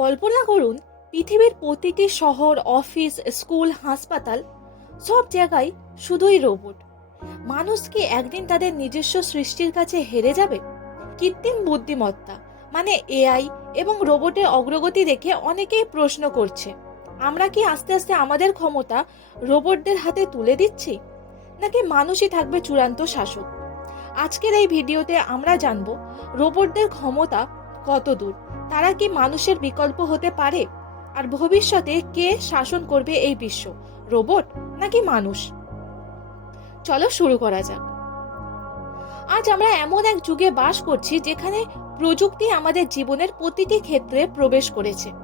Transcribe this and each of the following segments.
কল্পনা করুন, পৃথিবীর প্রতিটি শহর, অফিস, স্কুল, হাসপাতাল, সব জায়গায় শুধুই রোবট। মানুষ কি একদিন তাদের নিজস্ব সৃষ্টির কাছে হেরে যাবে? কৃত্রিম বুদ্ধিমত্তা মানে এআই এবং রোবটের অগ্রগতি দেখে অনেকেই প্রশ্ন করছে, আমরা কি আস্তে আস্তে আমাদের ক্ষমতা রোবটদের হাতে তুলে দিচ্ছি? নাকি মানুষই থাকবে চূড়ান্ত শাসক? আজকের এই ভিডিওতে আমরা জানব, রোবটদের ক্ষমতা কত দূর তারা কি মানুষের বিকল্প হতে পারে? আর ভবিষ্যতে কে শাসন করবে এই বিশ্ব? রোবট নাকি মানুষ? চলো শুরু করা যাক। আজ আমরা এমন এক যুগে বাস করছি যেখানে প্রযুক্তি আমাদের জীবনের প্রতিটি ক্ষেত্রে প্রবেশ করেছে।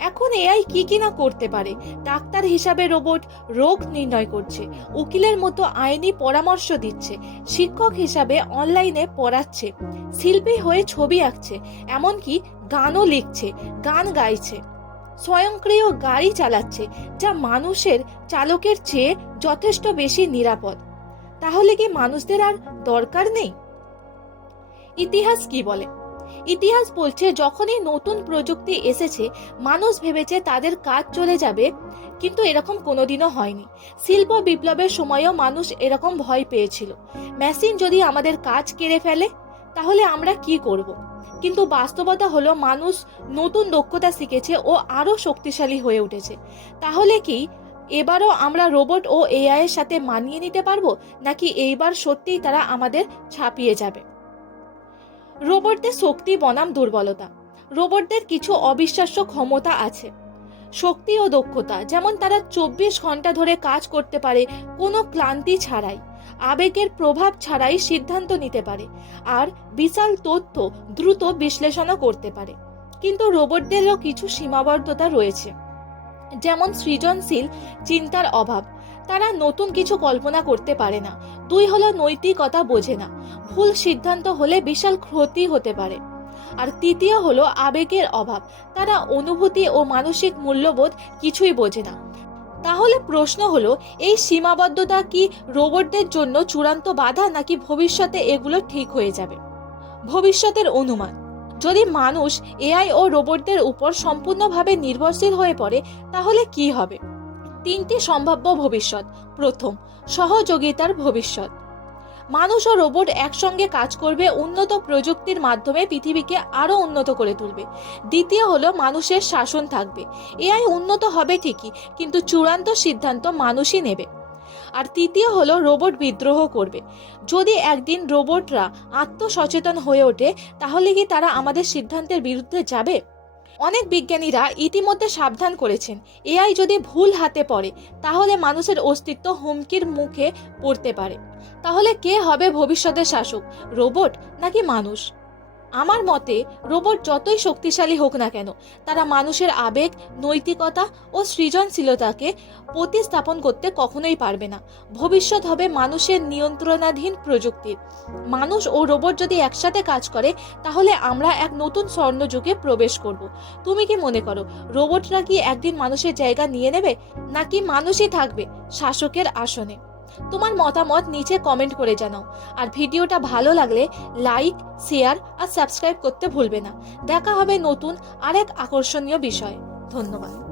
এখন এআই কি কি না করতে পারে? ডাক্তার হিসাবে রোবট রোগ নির্ণয় করছে, উকিলের মতো আইনি পরামর্শ দিচ্ছে, শিক্ষক হিসাবে অনলাইনে পড়াচ্ছে, শিল্পী হয়ে ছবি আঁকছে, এমনকি গানও লিখছে, গান গাইছে, স্বয়ংক্রিয় গাড়ি চালাচ্ছে, যা মানুষের চালকের চেয়ে যথেষ্ট বেশি নিরাপদ। তাহলে কি মানুষদের আর দরকার নেই? ইতিহাস কি বলে? ইতিহাস বলছে, যখনই নতুন প্রযুক্তি এসেছে, মানুষ ভেবেছে তাদের কাজ চলে যাবে, কিন্তু এরকম কোনোদিনও হয়নি। শিল্প বিপ্লবের সময়ও মানুষ এরকম ভয় পেয়েছিল। মেশিন যদি আমাদের কাজ কেড়ে ফেলে, তাহলে আমরা কি করব? কিন্তু বাস্তবতা হলো, মানুষ নতুন দক্ষতা শিখেছে ও আরও শক্তিশালী হয়ে উঠেছে। তাহলে কি এবারও আমরা রোবট ও এআই এর সাথে মানিয়ে নিতে পারব, নাকি এইবার সত্যিই তারা আমাদের ছাপিয়ে যাবে? রোবটদের শক্তি, বনাম দুর্বলতা। রোবটদের কিছু অবিশ্বাস্য ক্ষমতা আছে। শক্তি ও দক্ষতা, যেমন তারা চব্বিশ ঘণ্টা ধরে কাজ করতে পারে, কোনো ক্লান্তি ছাড়াই। আবেগের প্রভাব ছাড়াই সিদ্ধান্ত নিতে পারে, আর বিশাল তথ্য দ্রুত বিশ্লেষণও করতে পারে। কিন্তু রোবটদেরও কিছু সীমাবদ্ধতা রয়েছে। যেমন সৃজনশীল চিন্তার অভাব তারা নতুন কিছু কল্পনা করতে পারে না। দুই হলো নৈতিকতা বোঝে না। ভুল সিদ্ধান্ত হলে বিশাল ক্ষতি হতে পারে। আর তৃতীয় হলো আবেগের অভাব। তারা অনুভূতি ও মানসিক মূল্যবোধ কিছুই বোঝে না। তাহলে প্রশ্ন হলো, এই সীমাবদ্ধতা কি রোবটদের জন্য চূড়ান্ত বাধা নাকি ভবিষ্যতে এগুলো ঠিক হয়ে যাবে? ভবিষ্যতের অনুমান। যদি মানুষ এআই ও রোবটদের উপর সম্পূর্ণভাবে নির্ভরশীল হয়ে পড়ে, তাহলে কি হবে? তিনটি সম্ভাব্য ভবিষ্যৎ। প্রথম, সহযোগিতার ভবিষ্যৎ। মানুষ ও রোবট একসঙ্গে কাজ করবে উন্নত প্রযুক্তির মাধ্যমে পৃথিবীকে আরও উন্নত করে তুলবে। দ্বিতীয় হলো মানুষের শাসন থাকবে। এআই উন্নত হবে ঠিকই, কিন্তু চূড়ান্ত সিদ্ধান্ত মানুষই নেবে। আর তৃতীয় হলো রোবট বিদ্রোহ করবে। যদি একদিন রোবটরা আত্মসচেতন হয়ে ওঠে, তাহলে কি তারা আমাদের সিদ্ধান্তের বিরুদ্ধে যাবে? অনেক বিজ্ঞানীরা ইতিমধ্যে সাবধান করেছেন। এআই যদি ভুল হাতে পড়ে, তাহলে মানুষের অস্তিত্ব হুমকির মুখে পড়তে পারে। তাহলে কে হবে ভবিষ্যতের শাসক, রোবট নাকি মানুষ? আমার মতে, রোবট যতই শক্তিশালী হোক না কেন, তারা মানুষের আবেগ, নৈতিকতা ও সৃজনশীলতাকে প্রতিস্থাপন করতে কখনোই পারবে না। ভবিষ্যৎ হবে মানুষের নিয়ন্ত্রণাধীন প্রযুক্তির মানুষ ও রোবট যদি একসাথে কাজ করে, তাহলে আমরা এক নতুন স্বর্ণযুগে প্রবেশ করব। তুমি কি মনে করো, রোবটরা কি একদিন মানুষের জায়গা নিয়ে নেবে, নাকি মানুষই থাকবে শাসকের আসনে? তোমার মতামত নিচে কমেন্ট করে জানাও। আর ভিডিওটা ভালো লাগলে লাইক শেয়ার আর সাবস্ক্রাইব করতে ভুলবে না। দেখা হবে নতুন আরেক আকর্ষণীয় বিষয়। ধন্যবাদ।